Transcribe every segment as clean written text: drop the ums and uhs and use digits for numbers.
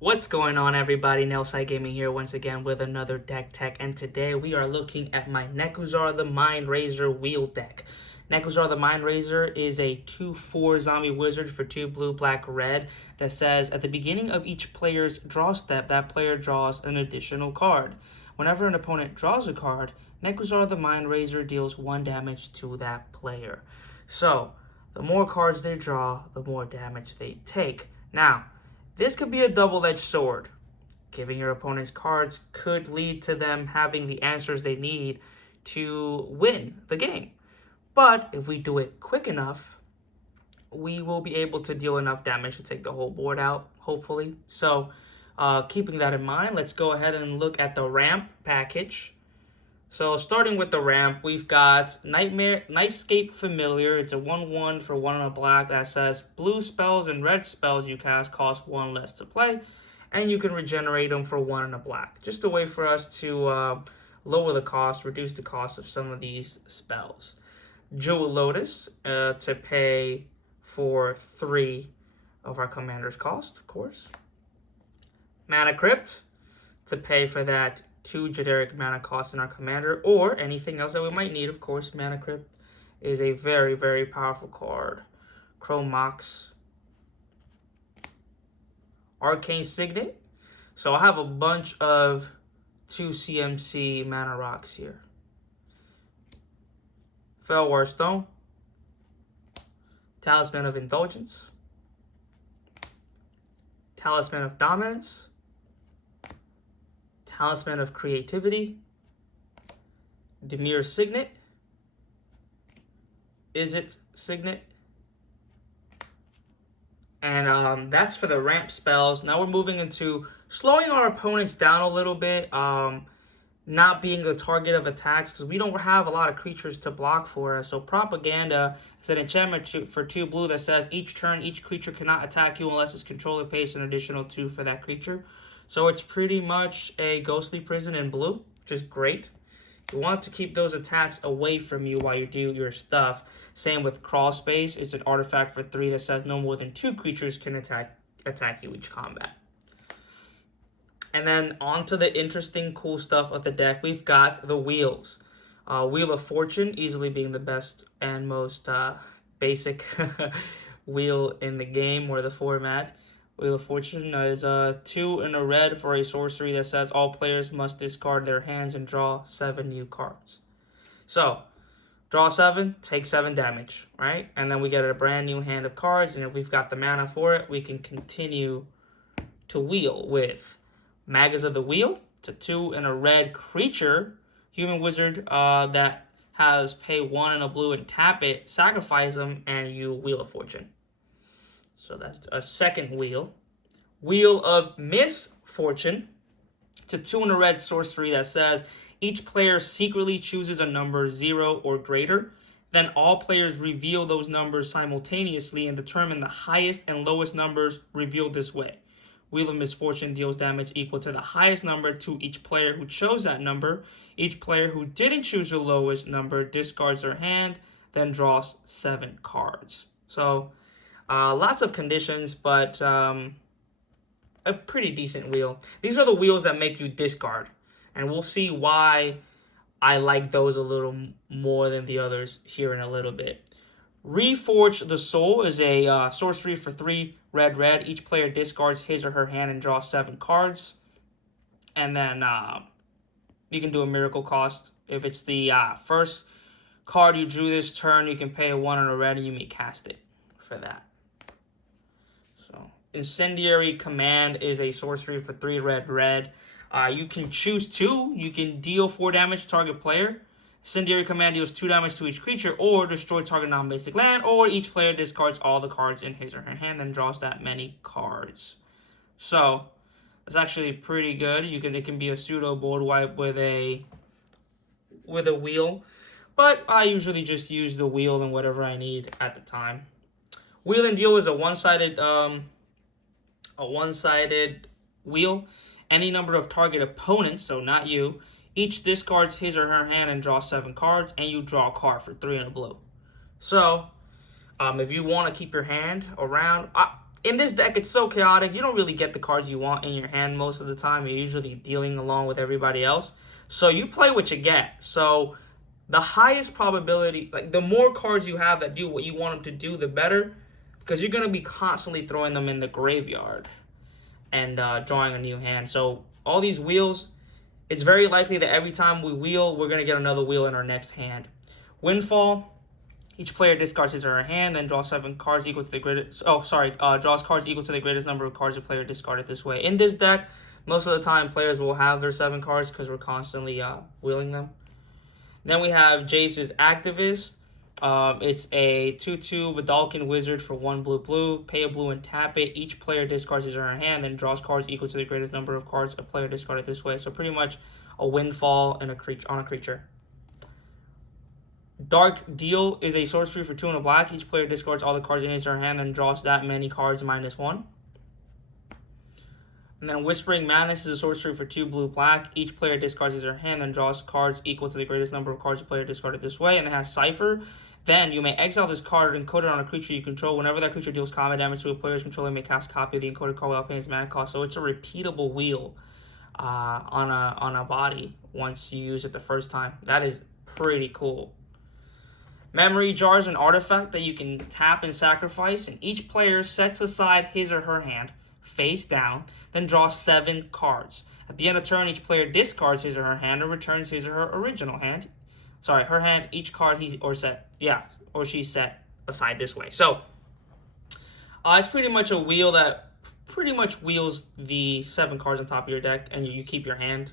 What's going on, everybody? Nelside Gaming here once again with another deck tech, and today we are looking at my Nekusar the Mindrazer wheel deck. Nekusar the Mindrazer is a 2/4 zombie wizard for 2 blue, black, red that says at the beginning of each player's draw step, that player draws an additional card. Whenever an opponent draws a card, Nekusar the Mindrazer deals 1 damage to that player. So, the more cards they draw, the more damage they take. Now, this could be a double-edged sword. Giving your opponent's cards could lead to them having the answers they need to win the game. But if we do it quick enough, we will be able to deal enough damage to take the whole board out, hopefully. So, keeping that in mind, let's go ahead and look at the ramp package. So starting with the ramp, we've got Nightscape Familiar. It's a 1/1 for 1 and a black that says blue spells and red spells you cast cost 1 less to play, and you can regenerate them for 1 and a black. Just a way for us to lower the cost, reduce the cost of some of these spells. Jewel Lotus to pay for 3 of our commander's cost, of course. Mana Crypt to pay for that 2 generic mana costs in our commander, or anything else that we might need. Of course, Mana Crypt is a very, very powerful card. Chrome Mox. Arcane Signet. So I have a bunch of 2 CMC mana rocks here. Felwar Stone. Talisman of Indulgence. Talisman of Dominance. Talisman of Creativity, Demir Signet, Izzet Signet, and that's for the ramp spells. Now we're moving into slowing our opponents down a little bit, not being the target of attacks because we don't have a lot of creatures to block for us. So Propaganda is an enchantment for 2 blue that says each turn each creature cannot attack you unless its controller pays an additional 2 for that creature. So it's pretty much a Ghostly Prison in blue, which is great. You want to keep those attacks away from you while you do your stuff. Same with Crawl Space. It's an artifact for 3 that says no more than 2 creatures can attack you each combat. And then on to the interesting, cool stuff of the deck. We've got the wheels. Wheel of Fortune, easily being the best and most basic wheel in the game or the format. Wheel of Fortune is 2 in a red for a sorcery that says all players must discard their hands and draw 7 new cards. So, draw 7, take 7 damage, right? And then we get a brand new hand of cards, and if we've got the mana for it, we can continue to wheel with Magus of the Wheel. It's a 2 in a red creature, human wizard that has pay 1 and a blue and tap it, sacrifice them, and you Wheel of Fortune. So that's a second wheel. Wheel of Misfortune. It's a 2 in a red sorcery that says each player secretly chooses a number 0 or greater. Then all players reveal those numbers simultaneously and determine the highest and lowest numbers revealed this way. Wheel of Misfortune deals damage equal to the highest number to each player who chose that number. Each player who didn't choose the lowest number discards their hand, then draws 7 cards. So, lots of conditions, but a pretty decent wheel. These are the wheels that make you discard, and we'll see why I like those a little more than the others here in a little bit. Reforge the Soul is a sorcery for 3 red. Each player discards his or her hand and draws 7 cards. And then you can do a miracle cost. If it's the first card you drew this turn, you can pay a 1 and a red and you may cast it for that. So, Incendiary Command is a sorcery for 3 red. You can choose 2. You can deal 4 damage to target player. Incendiary Command deals 2 damage to each creature or destroy target non-basic land, or each player discards all the cards in his or her hand and draws that many cards. So, it's actually pretty good. It can be a pseudo board wipe with a wheel, but I usually just use the wheel and whatever I need at the time. Wheel and Deal is a one-sided wheel. Any number of target opponents, so not you, each discards his or her hand and draws 7 cards, and you draw a card for 3 in a blue. So, if you want to keep your hand around, In this deck, it's so chaotic. You don't really get the cards you want in your hand most of the time. You're usually dealing along with everybody else. So you play what you get. So the highest probability, like the more cards you have that do what you want them to do, the better. Because you're going to be constantly throwing them in the graveyard and drawing a new hand. So all these wheels, it's very likely that every time we wheel, we're going to get another wheel in our next hand. Windfall. Each player discards his or her hand, then draws 7 cards equal to the greatest. Draws cards equal to the greatest number of cards a player discarded this way. In this deck, most of the time players will have their 7 cards because we're constantly wheeling them. Then we have Jace's Activist. It's a 2/2 Vidalcan Wizard for 1 blue. Pay a blue and tap it. Each player discards his or her hand, then draws cards equal to the greatest number of cards a player discarded this way. So pretty much a windfall and on a creature. Dark Deal is a sorcery for 2 and a black. Each player discards all the cards in his or her hand and draws that many cards -1. And then Whispering Madness is a sorcery for 2 blue-black. Each player discards his or her hand and draws cards equal to the greatest number of cards a player discarded this way. And it has Cipher. Then you may exile this card and encode it on a creature you control. Whenever that creature deals combat damage to a player's controller, you may cast a copy of the encoded card without paying its mana cost. So it's a repeatable wheel on a body once you use it the first time. That is pretty cool. Memory Jar is an artifact that you can tap and sacrifice, and each player sets aside his or her hand face down, then draws 7 cards. At the end of turn, each player discards his or her hand and returns his or her original hand. Sorry, her hand, each card she set aside this way. So, it's pretty much a wheel that pretty much wheels the 7 cards on top of your deck, and you keep your hand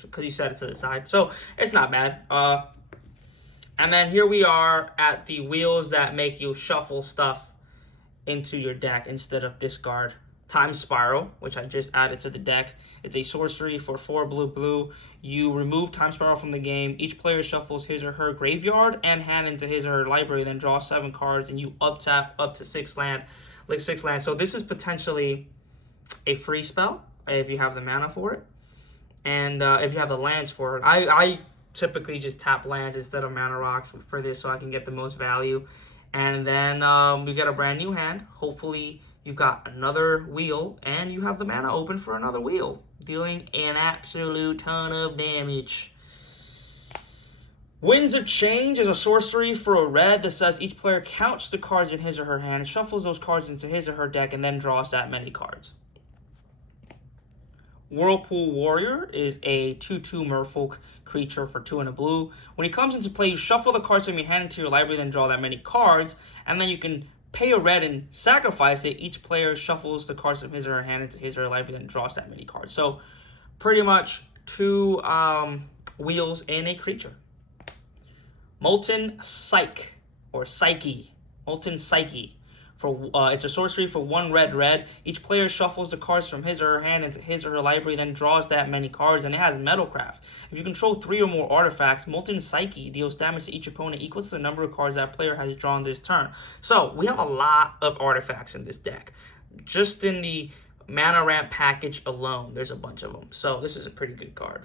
because you set it to the side. So, it's not bad. And then here we are at the wheels that make you shuffle stuff into your deck instead of discard. Time Spiral, which I just added to the deck. It's a sorcery for 4 blue. You remove Time Spiral from the game. Each player shuffles his or her graveyard and hand into his or her library, then draw 7 cards, and you up-tap up to 6 land. So this is potentially a free spell if you have the mana for it. And if you have the lands for it. I typically just tap lands instead of mana rocks for this so I can get the most value. And then we get a brand new hand. Hopefully you've got another wheel and you have the mana open for another wheel, dealing an absolute ton of damage. Winds of Change is a sorcery for a red that says each player counts the cards in his or her hand, shuffles those cards into his or her deck, and then draws that many cards. Whirlpool Warrior is a 2/2 merfolk creature for 2 and a blue. When he comes into play, you shuffle the cards from your hand into your library, then draw that many cards, and then you can pay a red and sacrifice it. Each player shuffles the cards from his or her hand into his or her library, then draws that many cards. So pretty much 2 wheels in a creature. Molten Psyche, or Psyche. Molten Psyche. It's a sorcery for 1 red. Each player shuffles the cards from his or her hand into his or her library, then draws that many cards, and it has Metalcraft. If you control 3 or more artifacts, Molten Psyche deals damage to each opponent equal to the number of cards that player has drawn this turn. So, we have a lot of artifacts in this deck. Just in the mana ramp package alone, there's a bunch of them. So, this is a pretty good card.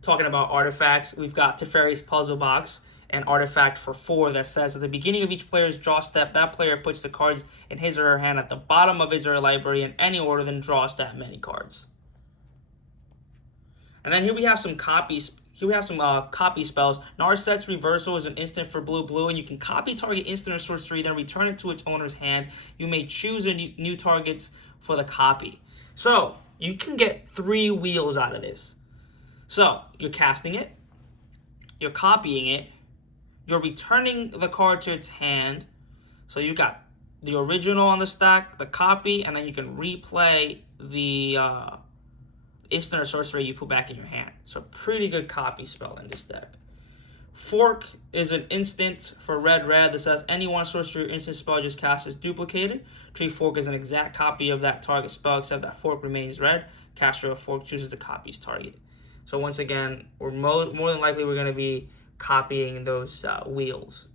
Talking about artifacts, we've got Teferi's Puzzle Box, an artifact for 4 that says at the beginning of each player's draw step, that player puts the cards in his or her hand at the bottom of his or her library in any order, then draws that many cards. And then here we have some copies. Copy spells. Narset's Reversal is an instant for blue, and you can copy target instant or sorcery, then return it to its owner's hand. You may choose a new targets for the copy. So, you can get 3 wheels out of this. So, you're casting it, you're copying it, you're returning the card to its hand. So you got the original on the stack, the copy, and then you can replay the instant or sorcery you put back in your hand. So pretty good copy spell in this deck. Fork is an instant for red that says any one sorcery or instant spell just cast is duplicated. Treat Fork is an exact copy of that target spell, except that Fork remains red. Caster of Fork chooses the copy's target. So once again, we're more than likely we're going to be copying those wheels.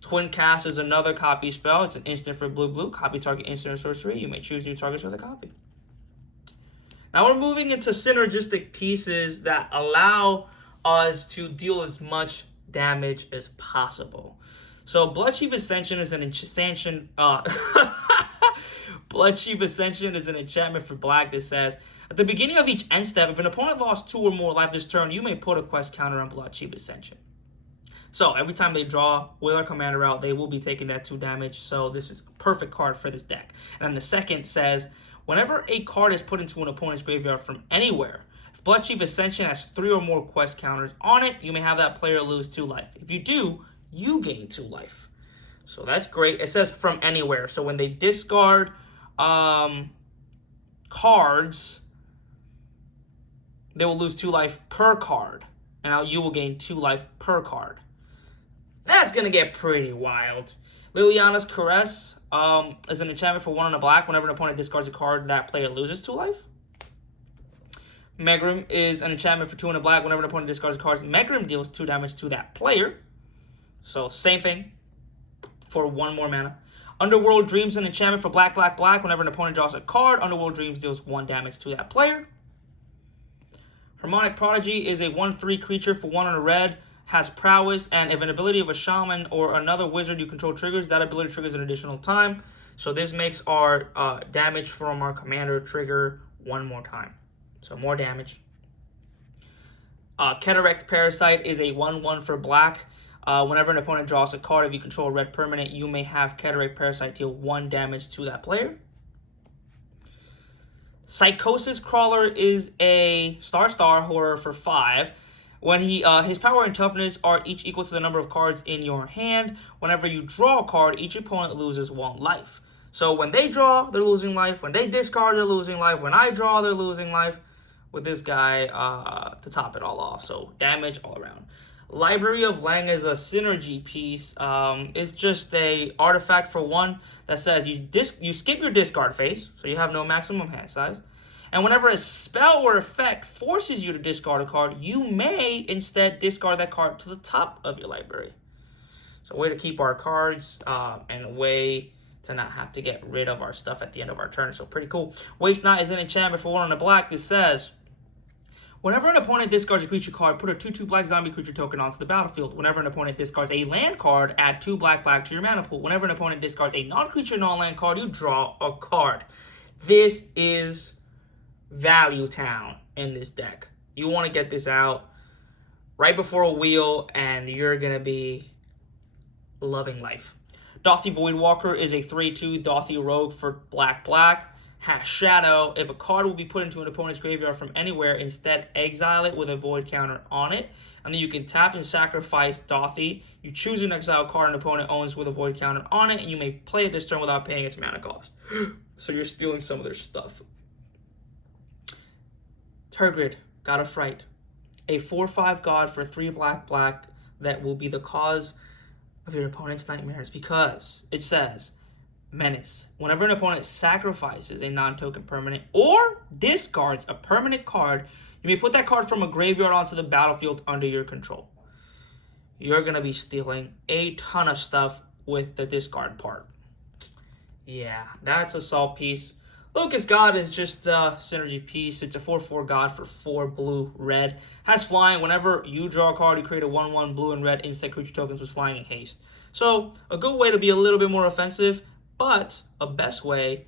Twin Cast is another copy spell. It's an instant for blue. Copy target instant or sorcery. You may choose new targets for the copy. Now we're moving into synergistic pieces that allow us to deal as much damage as possible. So Bloodchief Ascension is an enchantment. Bloodchief Ascension is an enchantment for black that says, at the beginning of each end step, if an opponent lost 2 or more life this turn, you may put a quest counter on Bloodchief Ascension. So every time they draw with our commander out, they will be taking that 2 damage. So this is a perfect card for this deck. And then the second says, whenever a card is put into an opponent's graveyard from anywhere, if Bloodchief Ascension has 3 or more quest counters on it, you may have that player lose 2 life. If you do, you gain 2 life. So that's great. It says from anywhere. So when they discard cards, they will lose 2 life per card. And now you will gain 2 life per card. That's going to get pretty wild. Liliana's Caress is an enchantment for 1 on a black. Whenever an opponent discards a card, that player loses 2 life. Megrim is an enchantment for 2 on a black. Whenever an opponent discards cards, Megrim deals 2 damage to that player. So same thing for 1 more mana. Underworld Dreams is an enchantment for black, black, black. Whenever an opponent draws a card, Underworld Dreams deals 1 damage to that player. Harmonic Prodigy is a 1/3 creature for 1 on a red. Has prowess, and if an ability of a shaman or another wizard you control triggers, that ability triggers an additional time. So this makes our damage from our commander trigger 1 more time. So more damage. Cataract Parasite is a 1/1 for black. Whenever an opponent draws a card, if you control a red permanent, you may have Cataract Parasite deal 1 damage to that player. Psychosis Crawler is a star horror for 5. When his power and toughness are each equal to the number of cards in your hand. Whenever you draw a card, each opponent loses 1 life. So when they draw, they're losing life. When they discard, they're losing life. When I draw, they're losing life. With this guy to top it all off. So damage all around. Library of Lang is a synergy piece. It's just a artifact for 1 that says you skip your discard phase, so you have no maximum hand size. And whenever a spell or effect forces you to discard a card, you may instead discard that card to the top of your library. So a way to keep our cards and a way to not have to get rid of our stuff at the end of our turn. So pretty cool. Waste Not is an enchantment for 1 on a black. This says, whenever an opponent discards a creature card, put a 2/2 black zombie creature token onto the battlefield. Whenever an opponent discards a land card, add 2 black black to your mana pool. Whenever an opponent discards a non-creature non-land card, you draw a card. This is Value Town in this deck. You want to get this out right before a wheel, and you're going to be loving life. Dauthi Voidwalker is a 3/2 Dauthi Rogue for black black. Has Shadow. If a card will be put into an opponent's graveyard from anywhere, instead exile it with a void counter on it. And then you can tap and sacrifice Dauthi. You choose an exile card an opponent owns with a void counter on it, and you may play it this turn without paying its mana cost. So you're stealing some of their stuff. Tergrid, God of Fright. A 4/5 god for 3 black black that will be the cause of your opponent's nightmares, because it says, Menace. Whenever an opponent sacrifices a non-token permanent or discards a permanent card, you may put that card from a graveyard onto the battlefield under your control. You're going to be stealing a ton of stuff with the discard part. Yeah, that's a salt piece. Locust God is just a synergy piece. It's a 4/4 god for 4 blue, red. Has flying. Whenever you draw a card, you create a 1/1 blue and red instant creature tokens with flying and haste. So a good way to be a little bit more offensive, but a better way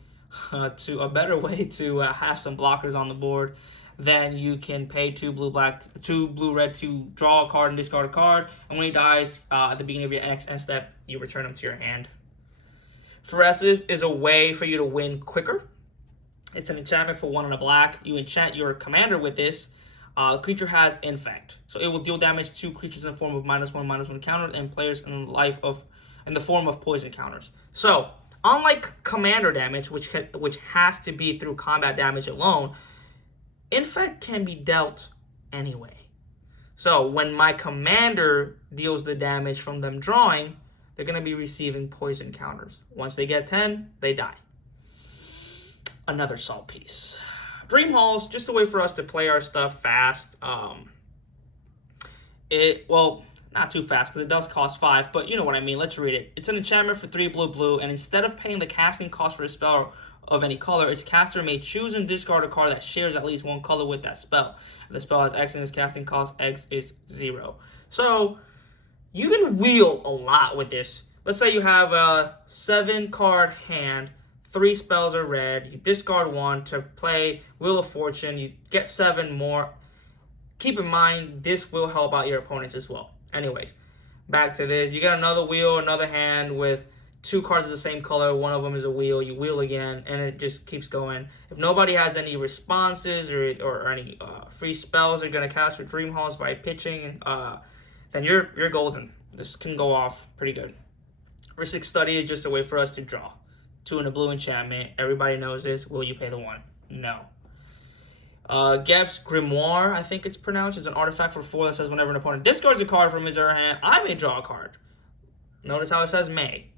to have some blockers on the board. Then you can pay 2 blue red to draw a card and discard a card. And when he dies at the beginning of your next end step, you return him to your hand. Pharesis is a way for you to win quicker. It's an enchantment for 1 on a black. You enchant your commander with this. Creature has Infect. So it will deal damage to creatures in the form of -1/-1 counters and players in the form of poison counters. So, unlike commander damage, which has to be through combat damage alone, Infect can be dealt anyway. So when my commander deals the damage from them drawing, they're going to be receiving poison counters. Once they get 10, they die. Another salt piece. Dream Halls, just a way for us to play our stuff fast. Not too fast because it does cost 5, but you know what I mean. Let's read it. It's an enchantment for 3 blue, and instead of paying the casting cost for a spell of any color, its caster may choose and discard a card that shares at least 1 color with that spell. If the spell has X in its casting cost, X is 0. So You can wheel a lot with this. Let's say you have a 7-card hand, 3 spells are red, you discard 1 to play Wheel of Fortune, you get 7 more. Keep in mind, this will help out your opponents as well. Anyways, back to this. You get another wheel, another hand with 2 cards of the same color. One of them is a wheel. You wheel again, and it just keeps going. If nobody has any responses or any free spells they're going to cast with Dream Halls by pitching, then you're golden. This can go off pretty good. Ristic Study is just a way for us to draw. 2 in a blue enchantment. Everybody knows this. Will you pay the 1? No. Gef's Grimoire, I think it's pronounced, is an artifact for 4 that says whenever an opponent discards a card from his or her hand, I may draw a card. Notice how it says may.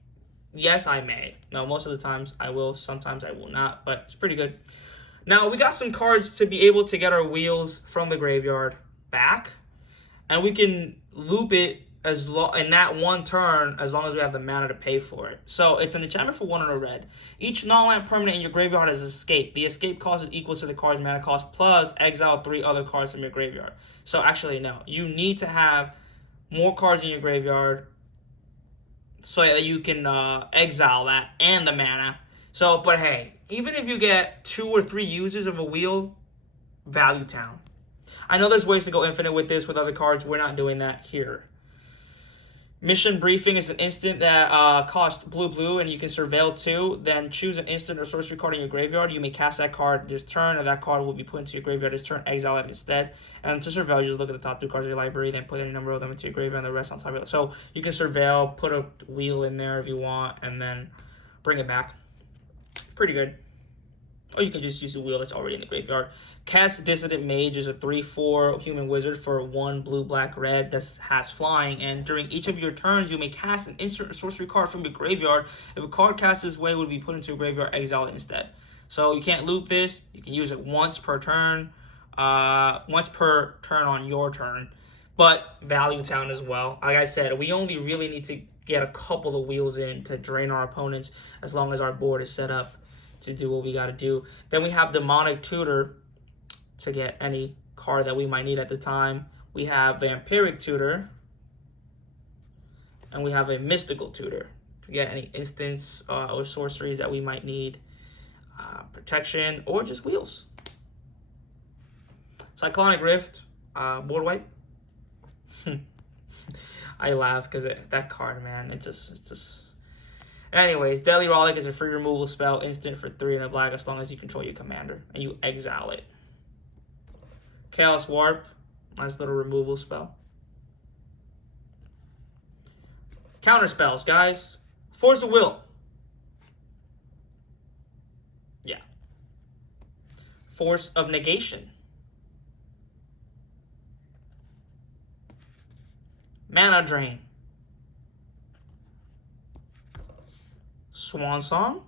Yes, I may. No, most of the times I will. Sometimes I will not, but it's pretty good. Now, we got some cards to be able to get our wheels from the graveyard back, and we can loop it in that one turn as long as we have the mana to pay for it. So it's an enchantment for 1 and a red. Each non-land permanent in your graveyard has escape. The escape cost is equal to the card's mana cost plus exile 3 other cards from your graveyard. So actually, no. You need to have more cards in your graveyard so that you can exile that and the mana. So, but hey, even if you get 2 or 3 uses of a wheel, value town. I know there's ways to go infinite with this with other cards. We're not doing that here. Mission Briefing is an instant that costs blue, and you can surveil 2. Then choose an instant or sorcery card in your graveyard. You may cast that card this turn, and that card will be put into your graveyard this turn. Exile it instead. And to surveil, you just look at the top 2 cards of your library, then put any number of them into your graveyard, and the rest on top of it. So you can surveil, put a wheel in there if you want, and then bring it back. Pretty good. Or you can just use the wheel that's already in the graveyard. Cast Dissident Mage is a 3/4 human wizard for 1 blue, black, red that has flying. And during each of your turns, you may cast an instant or sorcery card from your graveyard. If a card cast this way would be put into your graveyard, exile it instead. So you can't loop this. You can use it once per turn. Once per turn on your turn. But value town as well. Like I said, we only really need to get a couple of wheels in to drain our opponents as long as our board is set up to do what we got to do. Then we have Demonic Tutor to get any card that we might need at the time. We have Vampiric Tutor. And we have a Mystical Tutor to get any instants or sorceries that we might need. Protection or just wheels. Cyclonic Rift, board wipe. I laugh because that card, man, it's just... Anyways, Deadly Rollick is a free removal spell, instant for 3 and a black as long as you control your commander, and you exile it. Chaos Warp, nice little removal spell. Counter spells, guys. Force of Will. Yeah. Force of Negation. Mana Drain. Swan Song?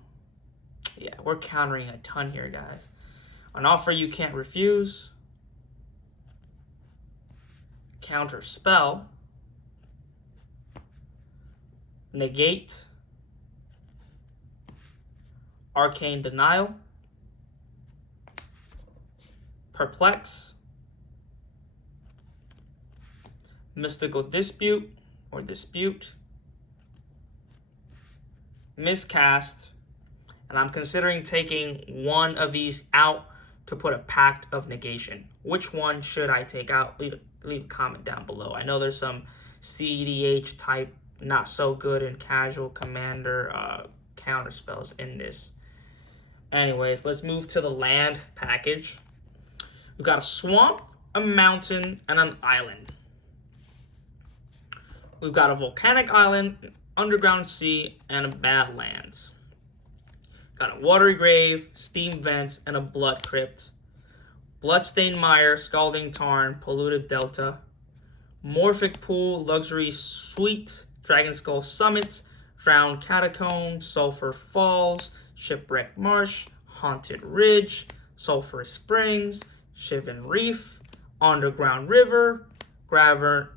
Yeah, we're countering a ton here, guys. An offer you can't refuse. Counter spell. Negate. Arcane Denial. Perplex. Mystical Dispute or Dispute. Miscast, and I'm considering taking one of these out to put a Pact of Negation. Which one should I take out? Leave a comment down below. I know there's some CEDH type, not so good in casual commander counter spells in this. Anyways, let's move to the land package. We've got a swamp, a mountain, and an island. We've got a volcanic island, an underground sea, and a badlands. Got a watery grave, steam vents, and a blood crypt. Bloodstained mire, scalding tarn, polluted delta. Morphic pool, luxury suite, dragon skull summit, drowned catacomb, sulfur falls, shipwreck marsh, haunted ridge, sulphur springs, shivan reef, underground river, graven,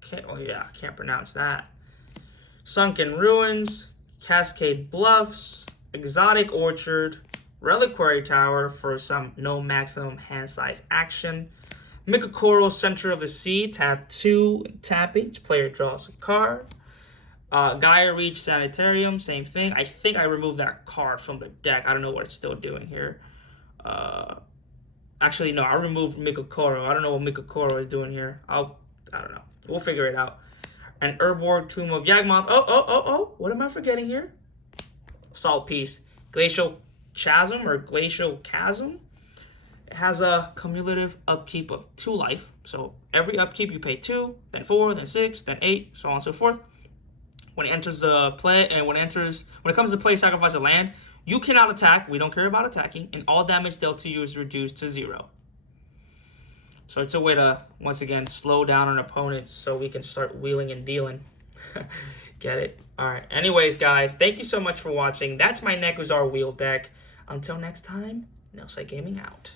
can't pronounce that. Sunken ruins, cascade bluffs, exotic orchard, reliquary tower for some no maximum hand size action, Mikokoro, Center of the Sea, tap 2, tap each player draws a card. Gaia Reach, Sanitarium, same thing. I think I removed that card from the deck. I don't know what it's still doing here. Actually, no, I removed Mikokoro. I don't know what Mikokoro is doing here. I don't know. We'll figure it out. And Urborg, Tomb of Yawgmoth. Oh. What am I forgetting here? Salt Piece. Glacial Chasm or Glacial Chasm. It has a cumulative upkeep of 2 life. So every upkeep you pay 2, then 4, then 6, then 8, so on and so forth. When it enters the play, and when it comes to play, sacrifice a land, you cannot attack. We don't care about attacking, and all damage dealt to you is reduced to 0. So it's a way to, once again, slow down an opponent so we can start wheeling and dealing. Get it? All right. Anyways, guys, thank you so much for watching. That's my Nekusar wheel deck. Until next time, Nelside Gaming out.